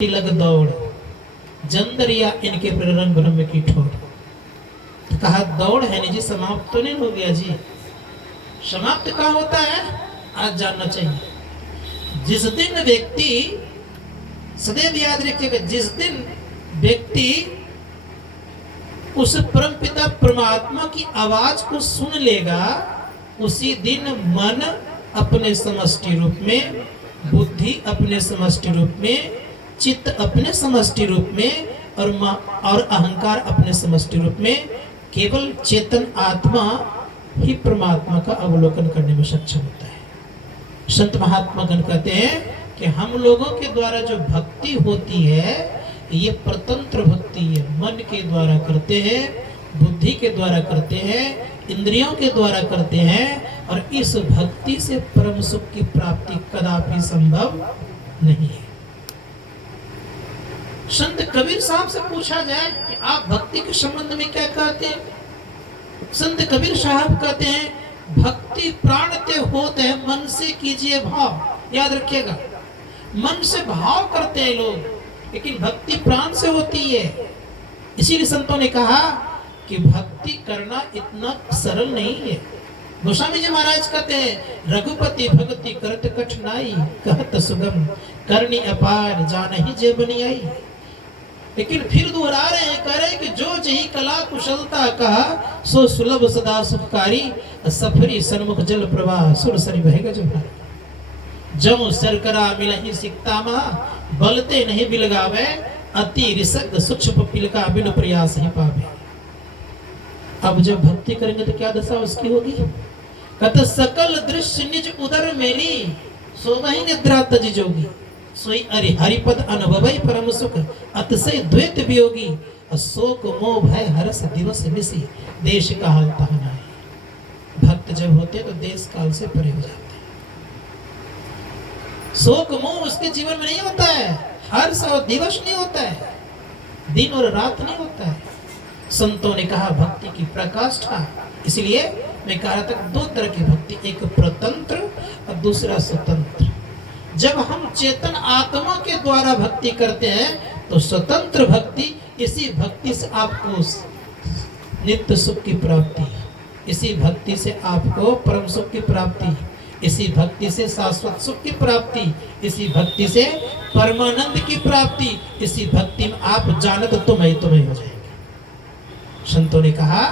लग दौड़ जंदरिया इनके प्ररंग ब्रह्म की ठोर। तो कहा दौड़ है नहीं जी, समाप्त तो नहीं हो गया जी। समाप्त कहाँ होता है आज जानना चाहिए। जिस दिन व्यक्ति, सदैव याद रखिएगा, जिस दिन व्यक्ति उस परम पिता परमात्मा की आवाज को सुन लेगा, उसी दिन मन अपने समष्टि रूप में, बुद्धि अपने समष्टि रूप में, चित्त अपने समष्टि रूप में और अहंकार अपने समष्टि रूप में केवल चेतन आत्मा ही परमात्मा का अवलोकन करने में सक्षम होता है। संत महात्मा गण कहते हैं कि हम लोगों के द्वारा जो भक्ति होती है ये परतंत्र भक्ति है। मन के द्वारा करते हैं, बुद्धि के द्वारा करते हैं, इंद्रियों के द्वारा करते हैं, और इस भक्ति से परम सुख की प्राप्ति कदापि संभव नहीं है। संत कबीर साहब से पूछा जाए कि आप भक्ति के संबंध में क्या कहते हैं, संत कबीर साहब कहते हैं भक्ति प्राण ते होते हैं, मन से कीजिए भाव। याद रखिएगा, मन से भाव करते हैं लोग, लेकिन भक्ति प्राण से होती है। इसीलिए संतों ने कहा कि भक्ति करना इतना सरल नहीं है। गोस्वामी जी महाराज कहते हैं रघुपति भक्ति करत कठिनाई, कहत सुगम करनी अपार जानहि जे बनी आई। लेकिन फिर दोहरा रहे हैं, कह रहे हैं कि जो जही कला कुशलता कहा सो सुलभ सदा सुखकारी, सफरी सन्मुख जल प्रवाह सुर सरि बहेगा जो भारी। जम सरकरा मिलहि सिकता मा, बलते नहीं बिलगावे, अति रिसग सूक्ष्म पिलका बिनु प्रयास ही पावे। अब जब भक्ति करेंगे तो क्या दशा उसकी होगी। कत सकल दृश्य निज उदर मेली, सो वही निद्रा तज जोगी, सोई अरि हरिपद अनुभवई परम सुख, अतिशय द्वैत वियोगी, शोक मोह भय हरस दिवस निसी, देश का हाल तहनाए। भक्त जब होते तो देश काल से परे हो जाते हैं। शोक मोह उसके जीवन में नहीं होता है, हर्ष और दिवस नहीं होता है, दिन और रात नहीं होता है। संतों ने कहा भक्ति की प्रकाष्ठा, इसलिए मैं कह रहा था दो तरह की भक्ति, एक प्रतंत्र और दूसरा स्वतंत्र। जब हम चेतन आत्मा के द्वारा भक्ति करते हैं तो स्वतंत्र भक्ति, इसी भक्ति से आपको नित्य सुख की प्राप्ति, इसी भक्ति से आपको परम सुख की प्राप्ति, इसी भक्ति से शाश्वत सुख की प्राप्ति, इसी भक्ति से परमानंद की प्राप्ति, इसी भक्ति में आप जानत तुम्हें हो जाएंगे। संतों ने कहा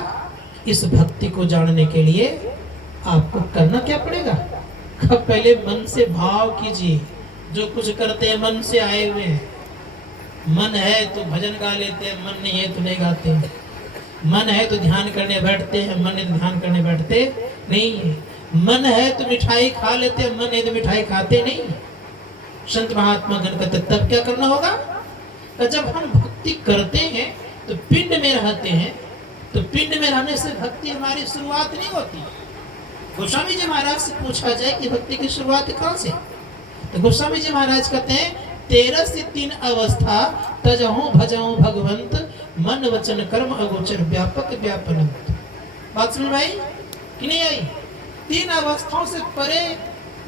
इस भक्ति को जानने के लिए आपको करना क्या पड़ेगा। पहले मन से भाव कीजिए, जो कुछ करते हैं मन से आए हुए हैं। मन है तो भजन गा लेते हैं, मन नहीं है तो नहीं गाते। मन है तो ध्यान करने बैठते हैं, मन है तो ध्यान करने बैठते नहीं है। मन है तो मिठाई खा लेते हैं, मन है तो मिठाई खाते नहीं। संत महात्मा गण कहते तब क्या करना होगा। तो जब हम भक्ति करते हैं तो पिंड में रहते हैं, तो पिंड में रहने से भक्ति हमारी शुरुआत नहीं होती। गोस्वामी जी महाराज से पूछा जाए कि भक्ति की शुरुआत कहाँ से, तो गोस्वामी जी महाराज कहते हैं 13 से 3 अवस्था तजहूं भजहूं भगवंत, मन वचन कर्म अगोचर व्यापक व्यापनंत। बात समझ में आई कि नहीं आई। 3 अवस्थाओं से परे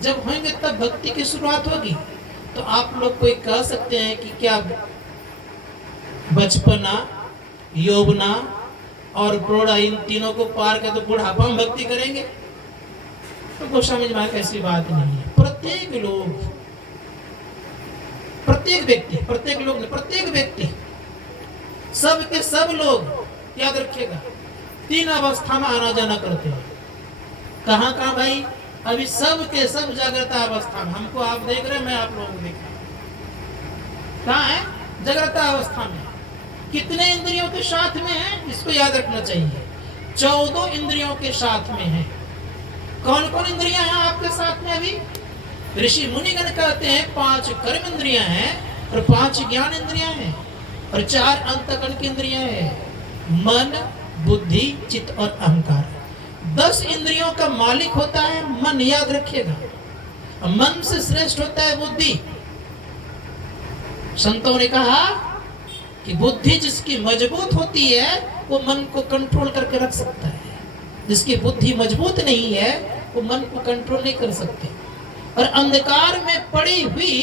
जब होंगे तब भक्ति की शुरुआत होगी। तो आप लोग कोई कह सकते हैं कि क्या बचपना, यौवना और प्रौढ़ा, इन तीनों को पार कर तो बुढ़ापा में भक्ति करेंगे। तो गोस्वामी जी महाराज ऐसी बात नहीं है। प्रत्येक लोग, प्रत्येक व्यक्ति, सब के सब लोग याद रखिएगा 3 अवस्था में आना जाना करते हैं। कहाँ भाई, अभी सब के सब जागृता अवस्था में। हमको आप देख रहे हैं, मैं आप लोगों को देख रहा हूं। कहाँ है जागृता अवस्था में। कितने इंद्रियों के साथ में है इसको याद रखना चाहिए। 14 इंद्रियों के साथ में है। कौन कौन इंद्रियां हैं आपके साथ में अभी। ऋषि मुनिगण कहते हैं 5 कर्म इंद्रियां हैं और 5 ज्ञान इंद्रियां हैं और 4 अंतःकरण की इंद्रियां हैं। मन, बुद्धि, चित्त और अहंकार। 10 इंद्रियों का मालिक होता है मन, याद रखिएगा। मन से श्रेष्ठ होता है बुद्धि। संतों ने कहा कि बुद्धि जिसकी मजबूत होती है वो मन को कंट्रोल करके रख सकता है, जिसकी बुद्धि मजबूत नहीं है वो मन को कंट्रोल नहीं कर सकते। और अंधकार में पड़ी हुई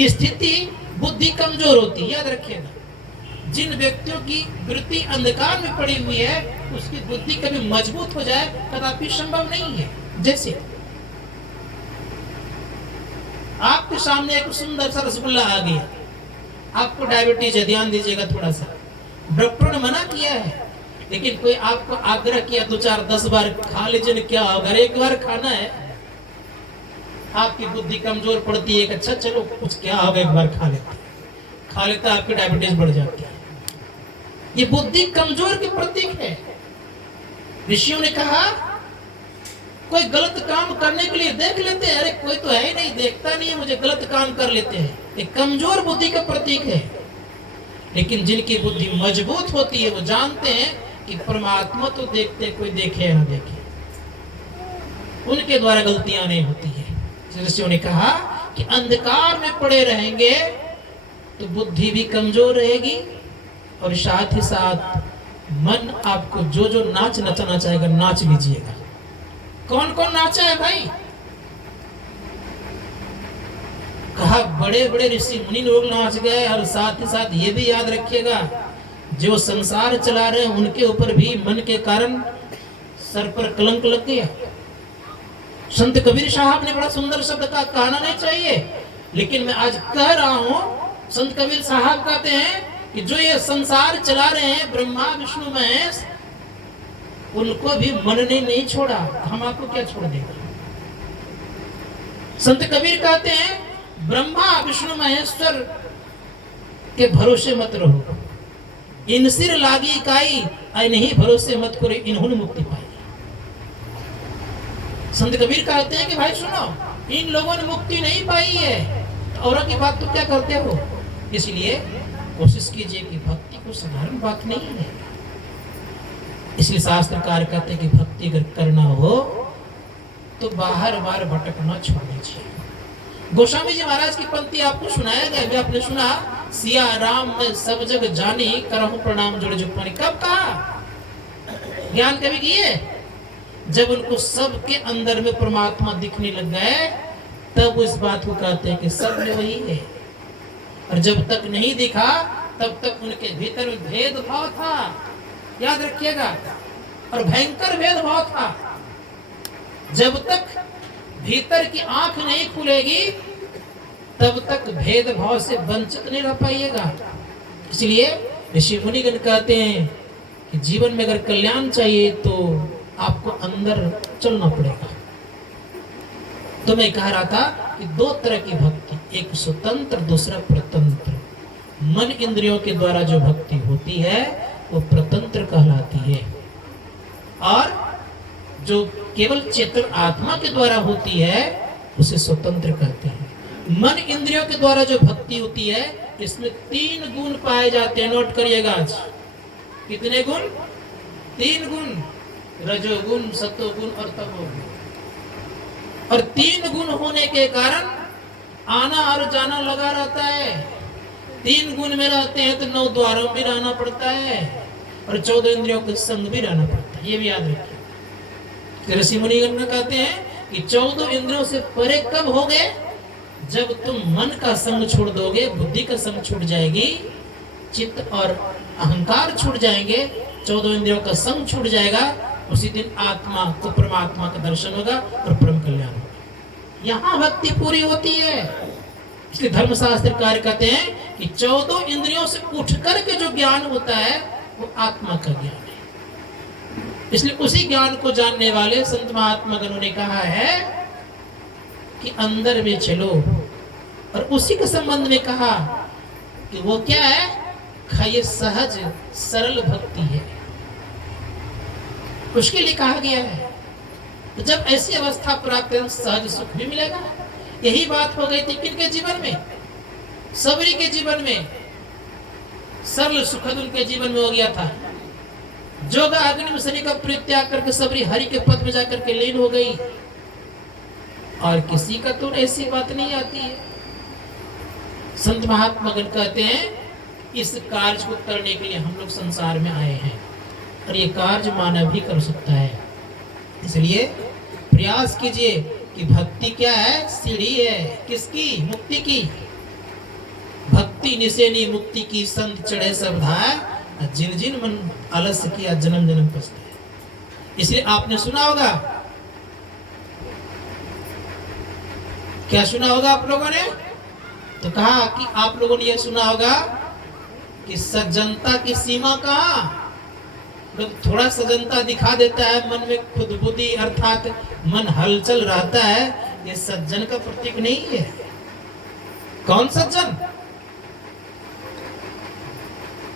स्थिति बुद्धि कमजोर होती है, याद रखिएगा। जिन व्यक्तियों की वृत्ति अंधकार में पड़ी हुई है उसकी बुद्धि कभी मजबूत हो जाए कदापि संभव नहीं है। जैसे आपके सामने एक सुंदर सा रसगुल्ला आ गया, आपको डायबिटीज है, ध्यान दीजिएगा थोड़ा सा, डॉक्टर ने मना किया है, लेकिन कोई आपको आग्रह किया 2 4 10 बार खा लीजिए, क्या होगा, एक बार खाना है, आपकी बुद्धि कमजोर पड़ती है, अच्छा चलो कुछ क्या होगा, एक बार खा लेता आपकी डायबिटीज बढ़ जाती है। ये बुद्धि कमजोर के प्रतीक है। ऋषियों ने कहा कोई गलत काम करने के लिए देख लेते हैं, अरे कोई तो है ही नहीं, देखता नहीं है मुझे, गलत काम कर लेते हैं, ये कमजोर बुद्धि का प्रतीक है। लेकिन जिनकी बुद्धि मजबूत होती है वो जानते हैं कि परमात्मा तो देखते, कोई देखे या ना देखे, उनके द्वारा गलतियां नहीं होती है। ऋषियों ने कहा कि अंधकार में पड़े रहेंगे तो बुद्धि भी कमजोर रहेगी और साथ ही साथ मन आपको जो जो नाच नचाना चाहेगा नाच लीजिएगा। कौन कौन नाचा है भाई? कहा बड़े बड़े ऋषि मुनि लोग नाच गए, और साथ ही साथ ये भी याद रखिएगा जो संसार चला रहे हैं उनके ऊपर भी मन के कारण सर पर कलंक लग गया। संत कबीर साहब ने बड़ा सुंदर शब्द का कहना नहीं चाहिए, लेकिन मैं आज कह रहा हूं, संत कबीर साहब कहते हैं कि जो ये संसार चला रहे हैं ब्रह्मा विष्णु महेश, उनको भी मन ने नहीं छोड़ा, हम आपको क्या छोड़ देंगे। संत कबीर कहते हैं ब्रह्मा विष्णु महेश्वर के भरोसे मत रहो, इन सिर लागी इकाई, नहीं भरोसे मत करो, इन्होंने मुक्ति पाई। संत कबीर कहते हैं कि भाई सुनो, इन लोगों ने मुक्ति नहीं पाई है, तो औरों की बात तो क्या करते हो। इसलिए कोशिश कीजिए कि भक्ति को साधारण बात नहीं है। इसलिए शास्त्रकार कहते हैं कि भक्ति अगर करना हो तो बाहर बार भटकना छोड़ दीजिए। गोस्वामी जी महाराज की पंक्ति आपको सुनाया गया, आपने सुना, सिया राम में सब जग जानी, करहूं प्रणाम जोड़ जुपानी। कब कहा? ज्ञान कभी किए? जब उनको सबके अंदर में परमात्मा दिखने लग गए, तब इस बात को कहते हैं कि सब में वही है। और जब तक नहीं दिखा तब तक उनके भीतर में भेदभाव था, याद रखिएगा, और भयंकर भेदभाव था। जब तक भीतर की आंख नहीं खुलेगी तब तक भेदभाव से वंचित नहीं रह पाइएगा। इसलिए ऋषि मुनिगण कहते हैं कि जीवन में अगर कल्याण चाहिए तो आपको अंदर चलना पड़ेगा। तो मैं कह रहा था कि 2 तरह की भक्ति, एक स्वतंत्र, दूसरा प्रतंत्र। मन इंद्रियों के द्वारा जो भक्ति होती है वो प्रतंत्र कहलाती है, और जो केवल चेतन आत्मा के द्वारा होती है उसे स्वतंत्र कहते हैं। मन इंद्रियों के द्वारा जो भक्ति होती है इसमें 3 गुण पाए जाते हैं, नोट करिएगा आज। कितने गुण? 3 गुण, रजोगुण, सत्वगुण और तमोगुण। और 3 गुण होने के कारण आना और जाना लगा रहता है। 3 गुण में रहते हैं तो 9 द्वारों में रहना पड़ता है और 14 इंद्रियों के संग भी रहना पड़ता है, ये भी याद रखिए। ऋषि मुनिगण कहते हैं कि 14 इंद्रियों से परे कब हो गए? जब तुम मन का संग छोड़ दोगे, बुद्धि का संग छूट जाएगी, चित्त और अहंकार छूट जाएंगे, 14 इंद्रियों का संग छूट जाएगा, उसी दिन आत्मा को परमात्मा का दर्शन होगा और परम कल्याण होगा। यहाँ भक्ति पूरी होती है। इसलिए धर्मशास्त्रकार कहते हैं कि 14 इंद्रियों से उठ करके जो ज्ञान होता है वो आत्मा का ज्ञान है। इसलिए उसी ज्ञान को जानने वाले संत महात्मा गणों ने कहा है कि अंदर में चलो, और उसी के संबंध में कहा कि वो क्या है, ये सहज सरल भक्ति है, उसके लिए कहा गया है। तो जब ऐसी अवस्था प्राप्त है सहज सुख भी मिलेगा। यही बात हो गई थी किनके जीवन में? सबरी के जीवन में। सरल सुखद उनके जीवन में हो गया था। जोगा अग्नि में शनि का परित्याग करके सबरी हरि के पद में जाकर के लीन हो गई, और किसी का तो ऐसी बात नहीं आती है। संत महात्मा गण कहते हैं इस कार्य को करने के लिए हम लोग संसार में आए हैं, और ये कार्य मानव भी कर सकता है। इसलिए प्रयास कीजिए कि भक्ति क्या है? सीढ़ी है। किसकी? मुक्ति की। भक्ति निसेनी मुक्ति की संत चढ़े सब धाय, जिन जिन मन आलस्य किया जन्म जन्म पछताए। इसलिए आपने सुना होगा, क्या सुना होगा आप लोगों ने? तो कहा कि आप लोगों ने यह सुना होगा कि सज्जनता की सीमा कहाँ? लोग थोड़ा सज्जनता दिखा देता है, मन में खुद बुद्धि अर्थात मन हलचल रहता है, ये सज्जन का प्रतीक नहीं है। कौन सज्जन?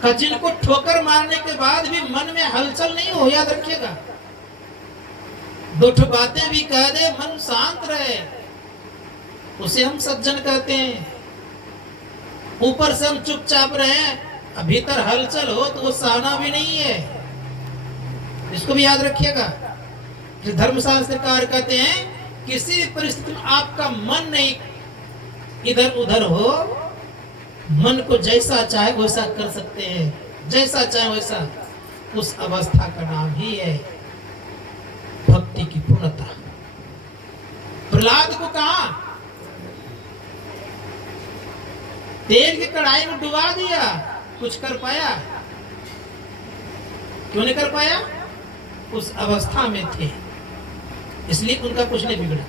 का जिनको ठोकर मारने के बाद भी मन में हलचल नहीं हो, याद रखिएगा। दो ठो बातें भी कह दे, मन शांत रहे, उसे हम सज्जन कहते हैं। ऊपर से हम चुपचाप रहे, भीतर हलचल हो तो वो सहना भी नहीं है। इसको भी याद रखिएगा। धर्मशास्त्रकार कहते हैं किसी भी परिस्थिति में आपका मन नहीं इधर उधर हो, मन को जैसा चाहे वैसा कर सकते हैं, जैसा चाहे वैसा, उस अवस्था का नाम ही है भक्ति की पूर्णता। प्रहलाद को कहा तेल की कढ़ाई में डुबा दिया, कुछ कर पाया? क्यों नहीं कर पाया? उस अवस्था में थे, इसलिए उनका कुछ नहीं बिगड़ा।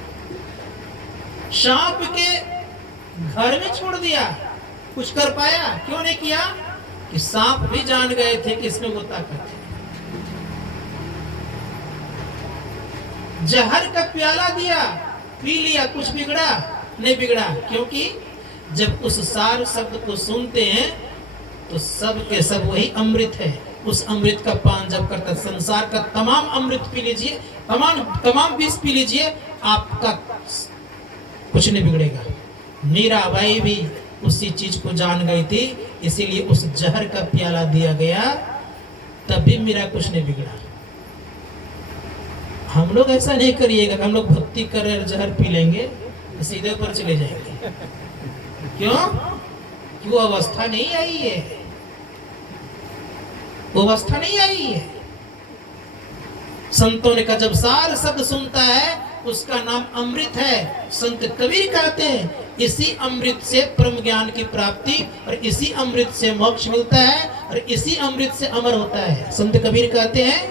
सांप के घर में छोड़ दिया, कुछ कर पाया? क्यों नहीं किया? कि सांप भी जान गए थे कि इसमें वो ताकत है। जहर का प्याला दिया, पी लिया, कुछ बिगड़ा? नहीं बिगड़ा, क्योंकि जब उस सार शब्द को सुनते हैं तो सब के सब वही अमृत है। उस अमृत का पान जब करता, संसार का तमाम अमृत पी लीजिए, तमाम विष पी लीजिए, आपका कुछ नहीं बिगड़ेगा। मीराबाई भी उसी चीज को जान गई थी, इसीलिए उस जहर का प्याला दिया गया, तभी मेरा कुछ नहीं बिगड़ा। हम लोग ऐसा नहीं करिएगा, हम लोग भक्ति कर रहे जहर पी लेंगे सीधे ऊपर चले जाएंगे। क्यों? कि वो अवस्था नहीं आई है, वो अवस्था नहीं आई है। संतों ने कहा जब सार शब्द सुनता है उसका नाम अमृत है। संत कबीर कहते हैं इसी अमृत से परम ज्ञान की प्राप्ति, और इसी अमृत से मोक्ष मिलता है, और इसी अमृत से अमर होता है। संत कबीर कहते हैं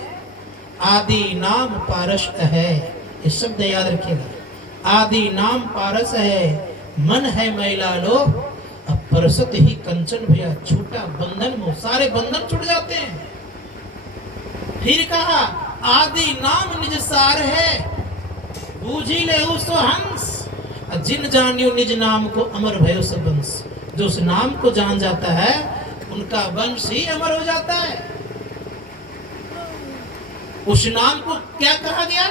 आदि नाम पारस है, ये शब्द याद रखिएगा। आदि नाम पारस है, मन है मैला लोभ, अब परसत ही कंचन भैया छूटा बंधन मोह, सारे बंधन छूट जाते हैं। फिर कहा आदि नाम निज सार है, बूझी ले सो हंस, जिन जानियो निज नाम को अमर भयो सो वंश। जो उस नाम को जान जाता है उनका वंश ही अमर हो जाता है। उस नाम को क्या कहा गया?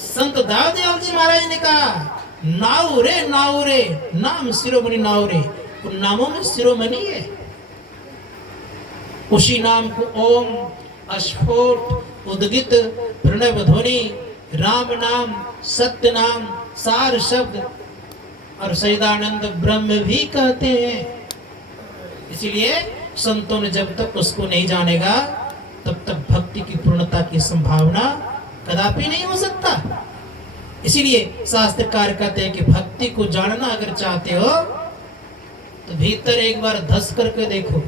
संत दाऊदयाल जी महाराज ने कहा नाउरे नाउरे, नाम शिरोमणि नाउरे, उन नामों में शिरोमणि है। उसी नाम को ओम, अस्फोट, उद्गित, प्रणव ध्वनि, राम नाम, सत्य नाम, सार शब्द और सैदानंद ब्रह्म भी कहते हैं। इसीलिए संतों ने जब तक उसको नहीं जानेगा तब तक भक्ति की पूर्णता की संभावना कदापि नहीं हो सकता। इसीलिए शास्त्रकार कहते हैं कि भक्ति को जानना अगर चाहते हो तो भीतर एक बार धस करके देखो।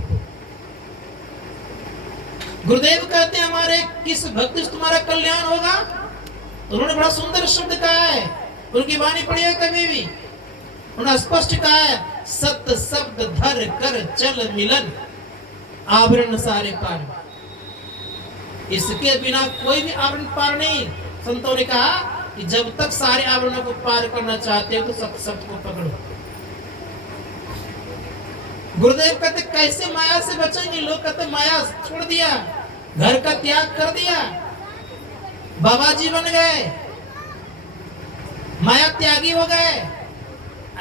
गुरुदेव कहते हैं हमारे किस भक्ति से तुम्हारा कल्याण होगा? तो उन्होंने बड़ा सुंदर शब्द कहा है, उनकी वाणी पढ़ी है कभी भी, उन्होंने स्पष्ट कहा है सत्य शब्द धर कर चल मिलन, आवरण सारे पार। इसके बिना कोई भी आवरण पार नहीं। संतों ने कहा कि जब तक सारे आवरणों को पार करना चाहते हो तो सत्य शब्द को पकड़ो। गुरुदेव कहते कैसे माया से बचेंगे? लोग कहते माया छोड़ दिया, घर का त्याग कर दिया, बाबा जी बन गए, माया त्यागी हो गए।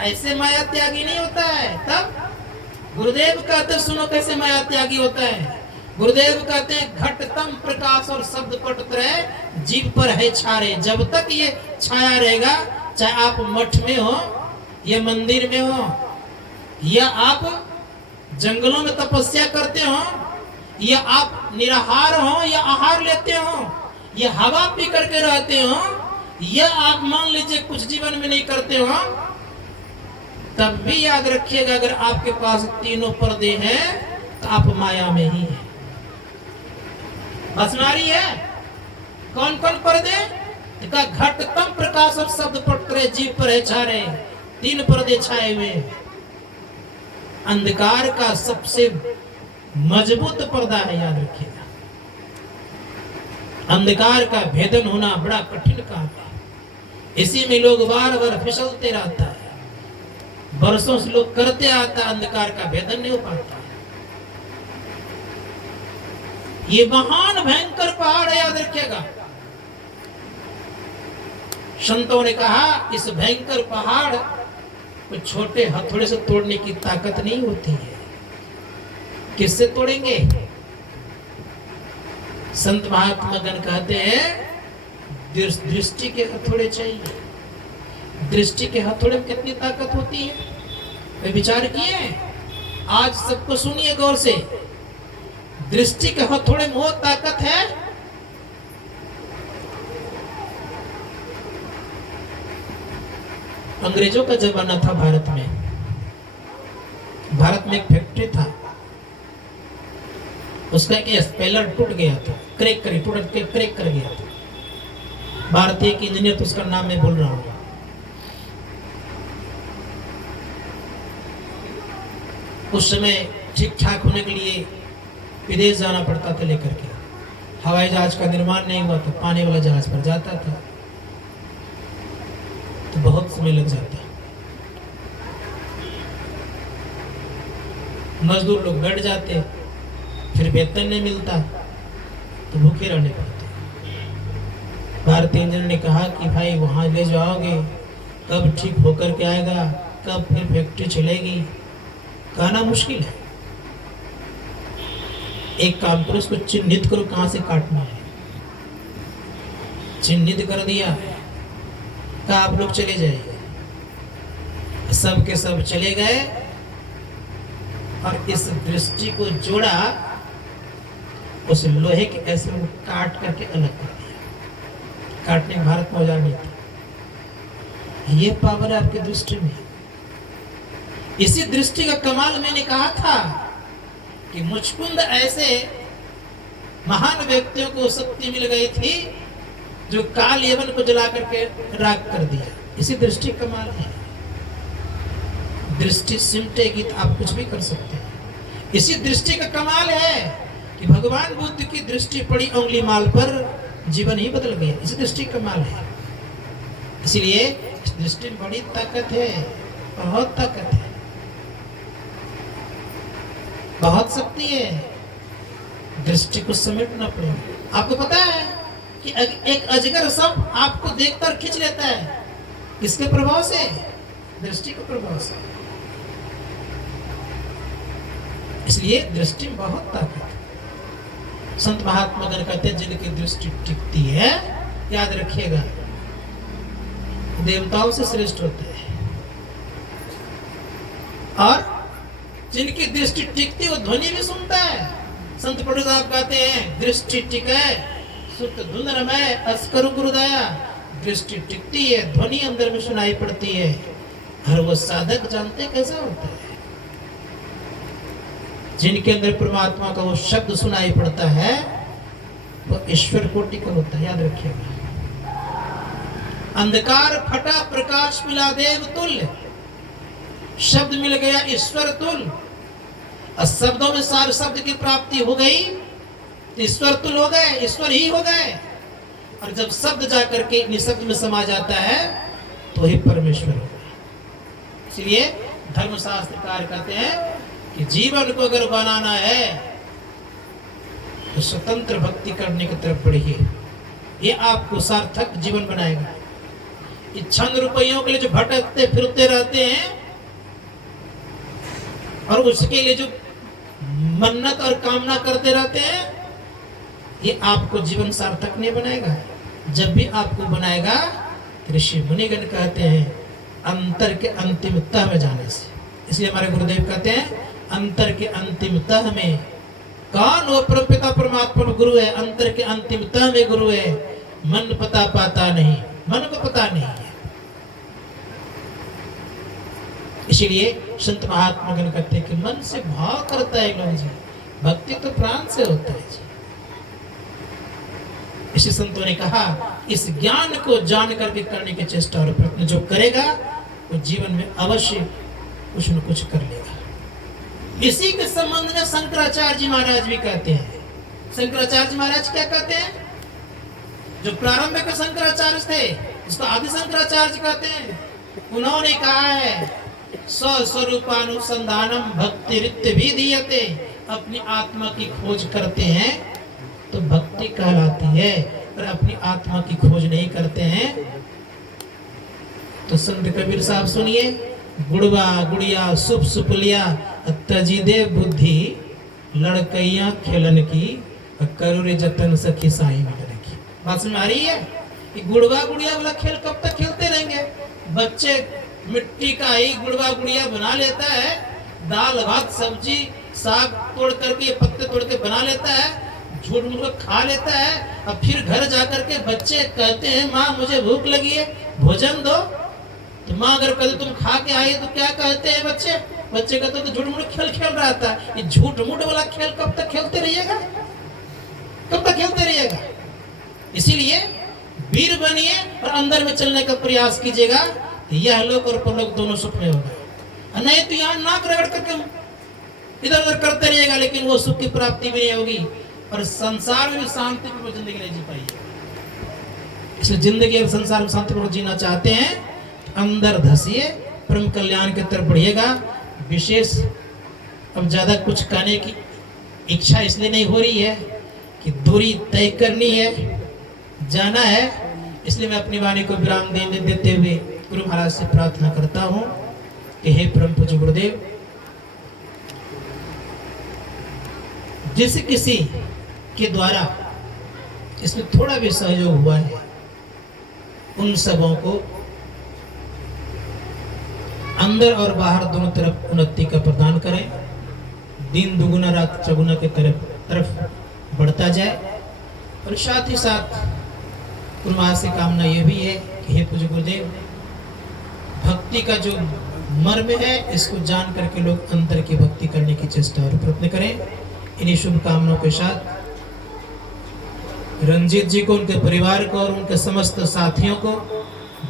ऐसे माया त्यागी नहीं होता है। तब गुरुदेव कहते सुनो कैसे माया त्यागी होता है। गुरुदेव कहते हैं घटतम प्रकाश और शब्द पट रहे जीव पर है छारे। जब तक ये छाया रहेगा, चाहे आप मठ में हो या मंदिर में हो या आप जंगलों में तपस्या करते हो या आप निराहार हो या आहार लेते हो या हवा पी करके रहते हो या आप मान लीजिए कुछ जीवन में नहीं करते हो, तब भी याद रखिएगा, अगर आपके पास तीनों पर्दे हैं तो आप माया में ही हैं। बसनारी है। कौन कौन पर्दे? का घटतम प्रकाश और शब्द पटरे जीव पर है छारे, तीन पर्दे छाए हुए। अंधकार का सबसे मजबूत पर्दा है, याद रखिएगा। अंधकार का भेदन होना बड़ा कठिन काम है। इसी में लोग बार बार फिसलते रहता है। बरसों से लोग करते आता, अंधकार का भेदन नहीं हो पाता। ये महान भयंकर पहाड़ है, याद रखिएगा। संतों ने कहा इस भयंकर पहाड़ को छोटे हथौड़े से तोड़ने की ताकत नहीं होती है। किससे तोड़ेंगे? संत महात्मा गण कहते हैं दृष्टि के हथौड़े चाहिए। दृष्टि के हथौड़े में कितनी ताकत होती है, वे विचार किए? आज सबको सुनिए गौर से। दृष्टि के हथौड़े में वो ताकत है। अंग्रेजों का जमाना था भारत में। भारत में एक फैक्ट्री था, उसका एक स्पेलर टूट गया था, क्रैक कर गया था। भारतीय के इंजीनियर, तो उसका नाम मैं बोल रहा हूं। उस समय ठीक ठाक होने के लिए विदेश जाना पड़ता था लेकर के। हवाई जहाज का निर्माण नहीं हुआ तो पानी वाला जहाज पर जाता था, तो बहुत समय लग जाता। मजदूर लोग बैठ जाते, फिर वेतन नहीं मिलता तो भूखे रहने पड़ते। भारतीय इंजीनियर ने कहा कि भाई वहां ले जाओगे, कब ठीक होकर के आएगा, कब फिर फैक्ट्री चलेगी, कहना मुश्किल है। एक काम करो, उसको चिन्हित करो कहां से काटना है। चिन्हित कर दिया, कहा आप लोग चले जाइए। सब के सब चले गए और इस दृष्टि को जोड़ा, उस लोहे के ऐसे में काट करके अलग कर दिया। काटने में भारत में औजार नहीं था। ये पावर है आपकी दृष्टि में। इसी दृष्टि का कमाल मैंने कहा था कि मुचकुंद ऐसे महान व्यक्तियों को शक्ति मिल गई थी जो काल यवन को जला करके राख कर दिया। इसी दृष्टि कमाल है। दृष्टि सिमटेगी तो आप कुछ भी कर सकते हैं। इसी दृष्टि का कमाल है कि भगवान बुद्ध की दृष्टि पड़ी उंगली माल पर, जीवन ही बदल गया। इसी दृष्टि का कमाल है। इसलिए इस दृष्टि में बड़ी ताकत है, बहुत ताकत है, बहुत शक्ति है। दृष्टि को समेटना पड़ेगा। आपको पता है कि एक अजगर सांप आपको देखकर खींच लेता है, किसके प्रभाव से? दृष्टि के प्रभाव से। इसलिए दृष्टि में बहुत ताकत है। संत महात्मा गण कहते हैं जिनकी दृष्टि टिकती है, याद रखिएगा, देवताओं से श्रेष्ठ होते हैं। और जिनकी दृष्टि टिकती वो ध्वनि भी सुनता है। संत पटू साहब कहते हैं दृष्टि टिके सुत धुन रमय अस्कर गुरुदया। दृष्टि टिकती है, ध्वनि अंदर में सुनाई पड़ती है। और वो साधक जानते कैसा होता है, जिनके अंदर परमात्मा का वो शब्द सुनाई पड़ता है वो ईश्वर कोटि का होता है। याद रखिएगा। अंधकार फटा प्रकाश मिला देव तुल्य, शब्द मिल गया ईश्वर तुल्य। शब्दों में सारे शब्द की प्राप्ति हो गई, ईश्वर तुल्य हो गए, ईश्वर ही हो गए। और जब शब्द जाकर के निशब्द में समा जाता है तो ही परमेश्वर हो गया। इसलिए धर्मशास्त्रकार कहते हैं कि जीवन को अगर बनाना है तो स्वतंत्र भक्ति करने की तरफ बढ़िए। ये आपको सार्थक जीवन बनाएगा। ये छंद रुपयों के लिए जो भटकते फिरते रहते हैं और उसके लिए जो मन्नत और कामना करते रहते हैं, ये आपको जीवन सार्थक नहीं बनाएगा। जब भी आपको बनाएगा तो ऋषि मुनिगण कहते हैं अंतर के अंतिम तह में जाने से। इसलिए हमारे गुरुदेव कहते हैं अंतर के अंतिम तह में कौन? वो परमपिता परमात्मा गुरु है। अंतर के अंतिम तह में गुरु है। मन पता पाता नहीं, मन को पता नहीं है। इसीलिए संत महात्मागण कहते हैं कि मन से भाव करता है लोग जी, भक्ति तो प्राण से होता है जी। इसी संतों ने कहा इस ज्ञान को जान करके करने की चेष्टा और प्रयत्न जो करेगा वो जीवन में अवश्य कुछ न कुछ कर लेगा। इसी के संबंध में शंकराचार्य जी महाराज भी कहते हैं। शंकराचार्य जी महाराज क्या कहते हैं? जो प्रारंभ के शंकराचार्य थे उसको आदि शंकराचार्य कहते हैं। उन्होंने कहा है स्वस्वरूपानुसंधानम भक्ति रित्य भी दीयते, अपनी आत्मा की खोज करते हैं तो भक्ति कहलाती है, और अपनी आत्मा की खोज नहीं करते हैं तो संत कबीर साहब सुनिए, गुड़वा गुड़िया सुप सुपलिया तजी दे बुद्धि, लड़कैया खेलन की करुरे जतन सखी साई मिलन की। बात समझ आ रही है? कि गुड़वा गुड़िया वाला खेल कब तक खेलते रहेंगे? बच्चे मिट्टी का ही गुड़वा गुड़िया बना लेता है, दाल भात सब्जी साग तोड़ करके पत्ते तोड़ के बना लेता है, झूठ मूठ खा लेता है, अब फिर घर जाकर के बच्चे कहते हैं माँ मुझे भूख लगी है भोजन दो, तो माँ अगर कहते तुम खा के आई तो क्या कहते हैं बच्चे? बच्चे कहते तो झूठ मूठ खेल खेल रहा था। ये झूठ मूठ वाला खेल कब तक खेलते रहिएगा? कब तक खेलते रहिएगा? इसीलिए वीर बनिए और अंदर में चलने का प्रयास कीजिएगा, यह लोक और परलोक दोनों सुख में होगा। नहीं तो यहाँ नाक रगड़ करके इधर उधर करते रहिएगा, लेकिन वो सुख की प्राप्ति भी नहीं होगी और संसार में भी शांतिपूर्वक जिंदगी नहीं जी पाइए। इसलिए जिंदगी और संसार में शांतिपूर्वक जीना चाहते हैं, अंदर धसिए, परम कल्याण की तरफ बढ़िएगा। विशेष अब ज्यादा कुछ कहने की इच्छा इसलिए नहीं हो रही है कि दूरी तय करनी है, जाना है, इसलिए मैं अपनी वाणी को विराम देते हुए गुरु महाराज से प्रार्थना करता हूँ कि हे परम पूज्य गुरुदेव, जिस किसी के द्वारा इसमें थोड़ा भी सहयोग हुआ है उन सबों को अंदर और बाहर दोनों तरफ उन्नति का प्रदान करें, दिन दुगुना रात चौगुना के तरफ बढ़ता जाए। और साथ ही साथ गुरु महाराज से कामना यह भी है कि हे पूज्य गुरुदेव, भक्ति का जो मर्म है इसको जान करके लोग अंतर की भक्ति करने की चेष्टा और प्रयत्न करें। इन्हीं शुभकामनाओं के साथ रंजीत जी को, उनके परिवार को और उनके समस्त साथियों को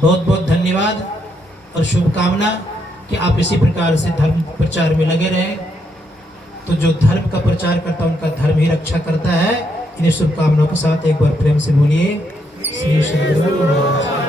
बहुत बहुत धन्यवाद और शुभकामना कि आप इसी प्रकार से धर्म प्रचार में लगे रहें। तो जो धर्म का प्रचार करता है उनका धर्म ही रक्षा करता है। इन्हीं शुभकामनाओं के साथ एक बार प्रेम से बोलिए श्री श्री गुरु महाराज।